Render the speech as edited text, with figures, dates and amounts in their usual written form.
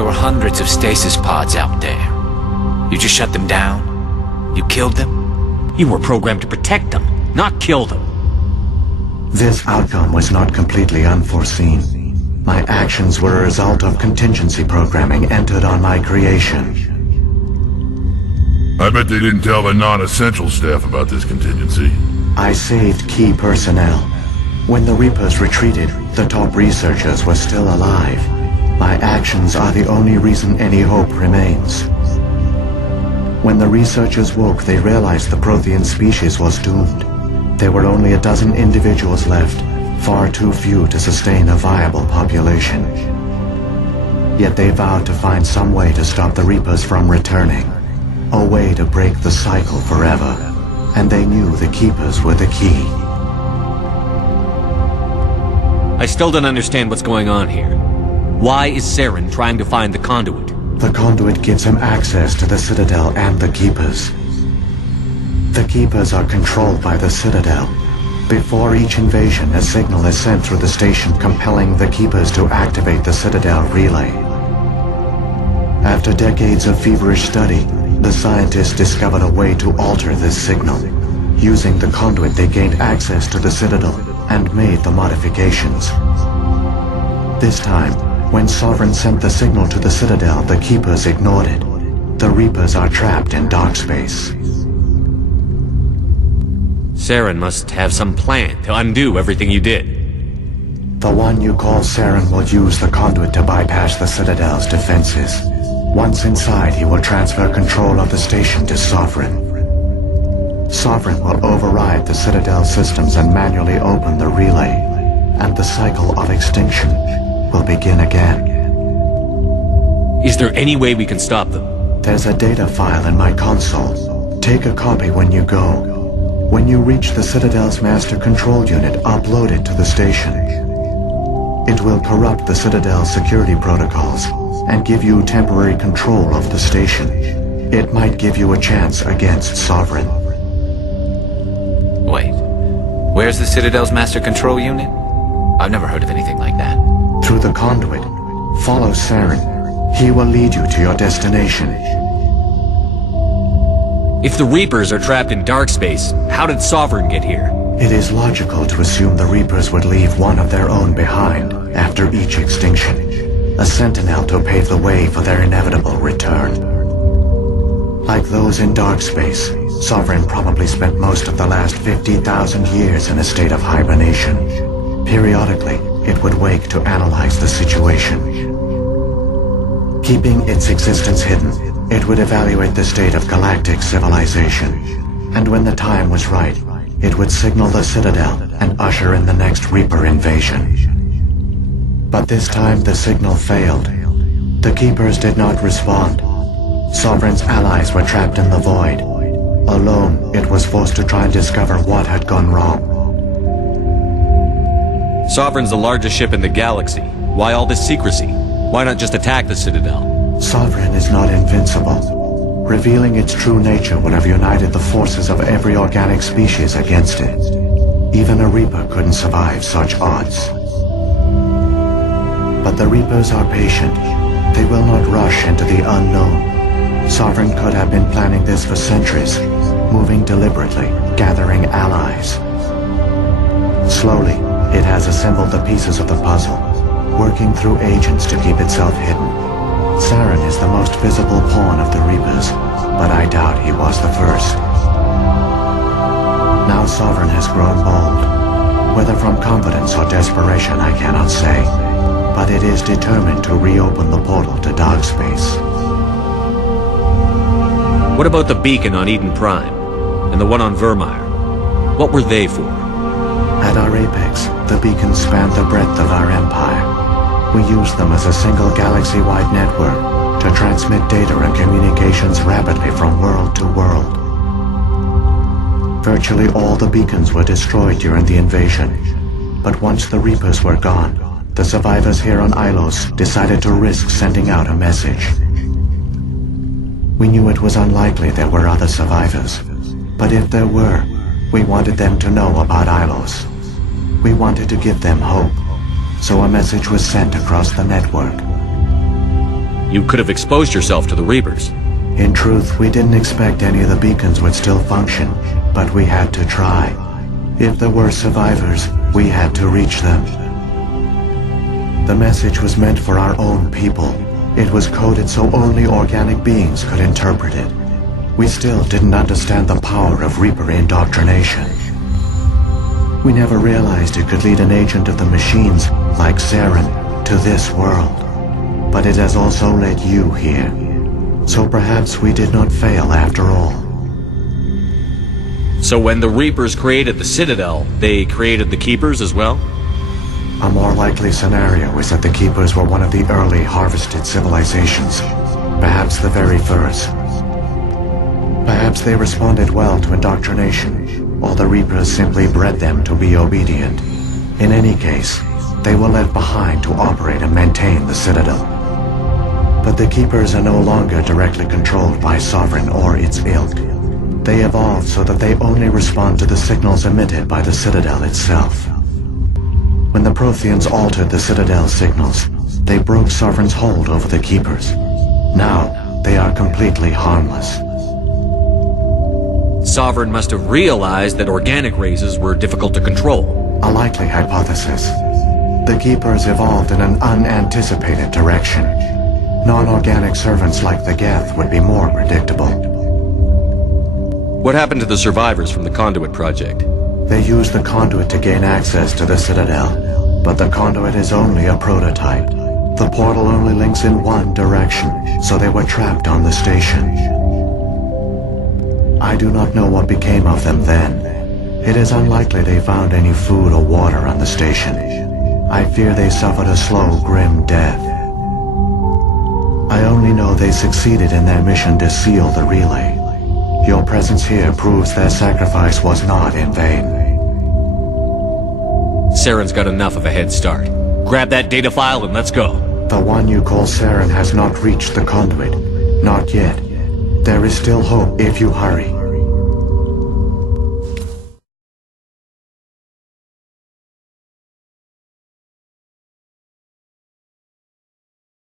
There were hundreds of stasis pods out there. You just shut them down? You killed them? You were programmed to protect them, not kill them. This outcome was not completely unforeseen. My actions were a result of contingency programming entered on my creation. I bet they didn't tell the non-essential staff about this contingency. I saved key personnel. When the Reapers retreated, the top researchers were still alive. My actions are the only reason any hope remains. When the researchers woke, they realized the Prothean species was doomed. There were only a dozen individuals left, far too few to sustain a viable population. Yet they vowed to find some way to stop the Reapers from returning. A way to break the cycle forever. And they knew the Keepers were the key. I still don't understand what's going on here. Why is Saren trying to find the conduit? The conduit gives him access to the Citadel and the Keepers. The Keepers are controlled by the Citadel. Before each invasion, a signal is sent through the station compelling the Keepers to activate the Citadel relay. After decades of feverish study, the scientists discovered a way to alter this signal. Using the conduit, they gained access to the Citadel and made the modifications. This time, when Sovereign sent the signal to the Citadel, the Keepers ignored it. The Reapers are trapped in dark space. Saren must have some plan to undo everything you did. The one you call Saren will use the conduit to bypass the Citadel's defenses. Once inside, he will transfer control of the station to Sovereign. Sovereign will override the Citadel systems and manually open the relay, and the cycle of extinction will begin again. Is there any way we can stop them? There's a data file in my console. Take a copy when you go. When you reach the Citadel's master control unit, upload it to the station. It will corrupt the Citadel's security protocols and give you temporary control of the station. It might give you a chance against Sovereign. Wait, where's the Citadel's master control unit? I've never heard of anything like that. Through the conduit, follow Saren. He will lead you to your destination. If the Reapers are trapped in dark space, how did Sovereign get here? It is logical to assume the Reapers would leave one of their own behind after each extinction. A sentinel to pave the way for their inevitable return. Like those in dark space, Sovereign probably spent most of the last 50,000 years in a state of hibernation. Periodically, it would wake to analyze the situation. Keeping its existence hidden, it would evaluate the state of galactic civilization. And when the time was right, it would signal the Citadel and usher in the next Reaper invasion. But this time the signal failed. The Keepers did not respond. Sovereign's allies were trapped in the void. Alone, it was forced to try and discover what had gone wrong. Sovereign's the largest ship in the galaxy. Why all this secrecy? Why not just attack the Citadel? Sovereign is not invincible. Revealing its true nature would have united the forces of every organic species against it. Even a Reaper couldn't survive such odds. But the Reapers are patient. They will not rush into the unknown. Sovereign could have been planning this for centuries, moving deliberately, gathering allies. Slowly, it has assembled the pieces of the puzzle, working through agents to keep itself hidden. Saren is the most visible pawn of the Reapers, but I doubt he was the first. Now Sovereign has grown bold. Whether from confidence or desperation, I cannot say. But it is determined to reopen the portal to dark space. What about the beacon on Eden Prime? And the one on Vermeer? What were they for? At our apex, the beacons spanned the breadth of our empire. We used them as a single galaxy-wide network to transmit data and communications rapidly from world to world. Virtually all the beacons were destroyed during the invasion. But once the Reapers were gone, the survivors here on Ilos decided to risk sending out a message. We knew it was unlikely there were other survivors, but if there were, we wanted them to know about Ilos. We wanted to give them hope, so a message was sent across the network. You could have exposed yourself to the Reapers. In truth, we didn't expect any of the beacons would still function, but we had to try. If there were survivors, we had to reach them. The message was meant for our own people. It was coded so only organic beings could interpret it. We still didn't understand the power of Reaper indoctrination. We never realized it could lead an agent of the machines, like Saren, to this world. But it has also led you here. So perhaps we did not fail after all. So when the Reapers created the Citadel, they created the Keepers as well? A more likely scenario is that the Keepers were one of the early harvested civilizations. Perhaps the very first. Perhaps they responded well to indoctrination, or the Reapers simply bred them to be obedient. In any case, they were left behind to operate and maintain the Citadel. But the Keepers are no longer directly controlled by Sovereign or its ilk. They evolved so that they only respond to the signals emitted by the Citadel itself. When the Protheans altered the Citadel's signals, they broke Sovereign's hold over the Keepers. Now, they are completely harmless. Sovereign must have realized that organic races were difficult to control. A likely hypothesis. The Keepers evolved in an unanticipated direction. Non-organic servants like the Geth would be more predictable. What happened to the survivors from the Conduit project? They used the conduit to gain access to the Citadel, but the conduit is only a prototype. The portal only links in one direction, so they were trapped on the station. I do not know what became of them then. It is unlikely they found any food or water on the station. I fear they suffered a slow, grim death. I only know they succeeded in their mission to seal the relay. Your presence here proves their sacrifice was not in vain. Saren's got enough of a head start. Grab that data file and let's go. The one you call Saren has not reached the conduit. Not yet. There is still hope if you hurry.